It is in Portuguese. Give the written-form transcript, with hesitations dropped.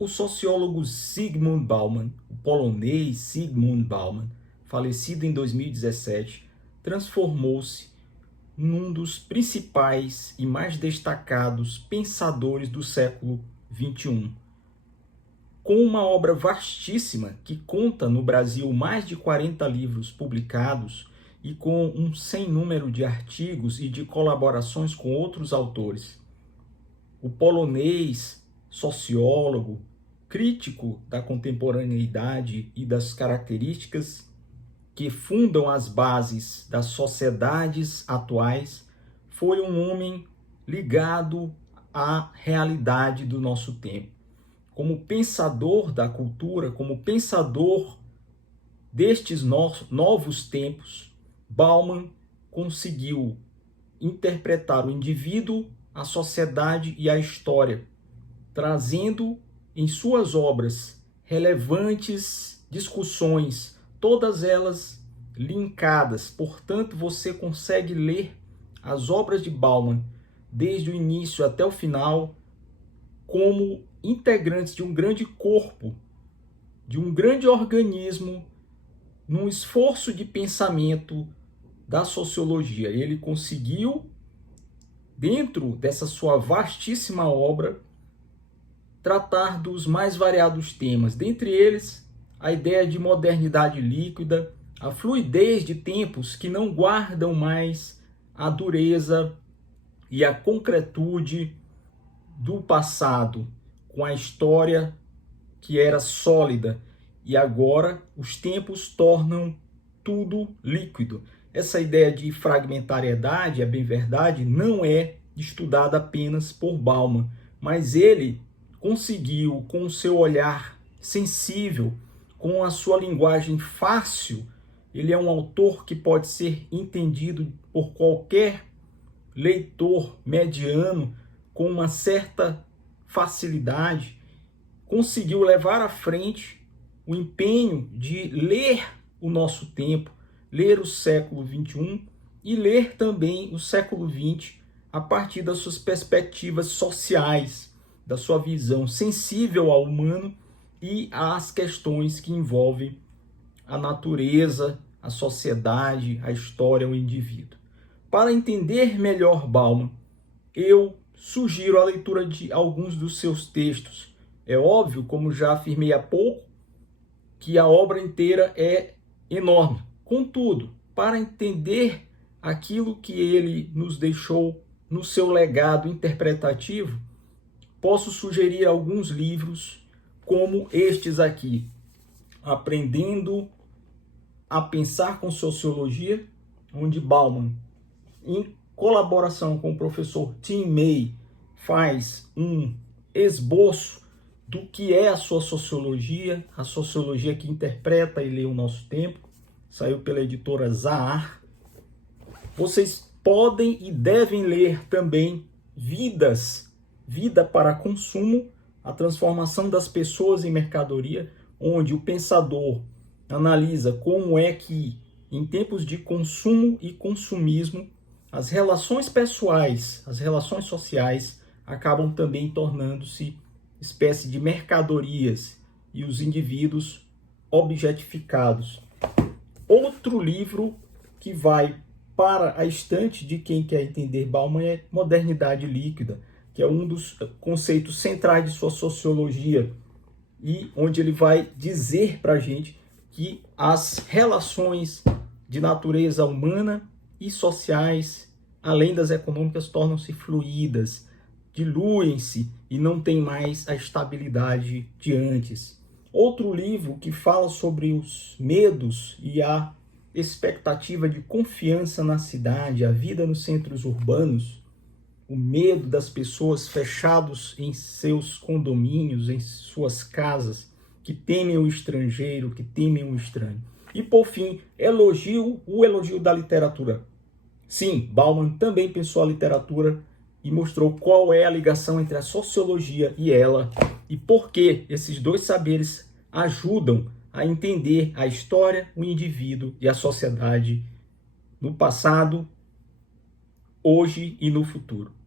O sociólogo Zygmunt Bauman, o polonês Zygmunt Bauman, falecido em 2017, transformou-se num dos principais e mais destacados pensadores do século XXI. Com uma obra vastíssima que conta no Brasil mais de 40 livros publicados e com um sem número de artigos e de colaborações com outros autores. O polonês, sociólogo, crítico da contemporaneidade e das características que fundam as bases das sociedades atuais, foi um homem ligado à realidade do nosso tempo. Como pensador da cultura, como pensador destes novos tempos, Bauman conseguiu interpretar o indivíduo, a sociedade e a história, trazendo em suas obras relevantes discussões, todas elas linkadas. Portanto, você consegue ler as obras de Bauman desde o início até o final como integrantes de um grande corpo, de um grande organismo, num esforço de pensamento da sociologia. Ele conseguiu, dentro dessa sua vastíssima obra, tratar dos mais variados temas, dentre eles a ideia de modernidade líquida, a fluidez de tempos que não guardam mais a dureza e a concretude do passado, com a história que era sólida, e agora os tempos tornam tudo líquido. Essa ideia de fragmentariedade, é bem verdade, não é estudada apenas por Bauman, mas ele conseguiu, com o seu olhar sensível, com a sua linguagem fácil, ele é um autor que pode ser entendido por qualquer leitor mediano com uma certa facilidade, conseguiu levar à frente o empenho de ler o nosso tempo, ler o século XXI e ler também o século XX a partir das suas perspectivas sociais, da sua visão sensível ao humano e às questões que envolvem a natureza, a sociedade, a história, o indivíduo. Para entender melhor Bauman, eu sugiro a leitura de alguns dos seus textos. É óbvio, como já afirmei há pouco, que a obra inteira é enorme. Contudo, para entender aquilo que ele nos deixou no seu legado interpretativo, posso sugerir alguns livros como estes aqui: Aprendendo a Pensar com Sociologia, onde Bauman, em colaboração com o professor Tim May, faz um esboço do que é a sua sociologia, a sociologia que interpreta e lê o nosso tempo. Saiu pela editora Zahar. Vocês podem e devem ler também Vida para Consumo, a transformação das pessoas em mercadoria, onde o pensador analisa como é que, em tempos de consumo e consumismo, as relações pessoais, as relações sociais, acabam também tornando-se espécie de mercadorias e os indivíduos objetificados. Outro livro que vai para a estante de quem quer entender Bauman é Modernidade Líquida, que é um dos conceitos centrais de sua sociologia, e onde ele vai dizer para a gente que as relações de natureza humana e sociais, além das econômicas, tornam-se fluídas, diluem-se e não tem mais a estabilidade de antes. Outro livro que fala sobre os medos e a expectativa de confiança na cidade, a vida nos centros urbanos, o medo das pessoas fechados em seus condomínios, em suas casas, que temem o estrangeiro, que temem o estranho. E, por fim, o elogio da literatura. Sim, Bauman também pensou a literatura e mostrou qual é a ligação entre a sociologia e ela, e por que esses dois saberes ajudam a entender a história, o indivíduo e a sociedade no passado, hoje e no futuro.